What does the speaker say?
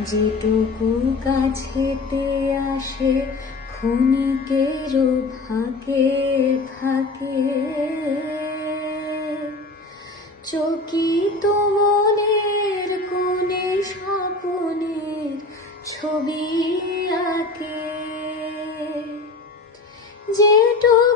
যেটুকু কাছেতে আসে ক্ষণিকেরও ফাঁকে ফাঁকে, চকিত মনের কোণে স্বপনের ছবি আঁকে। যেটুকু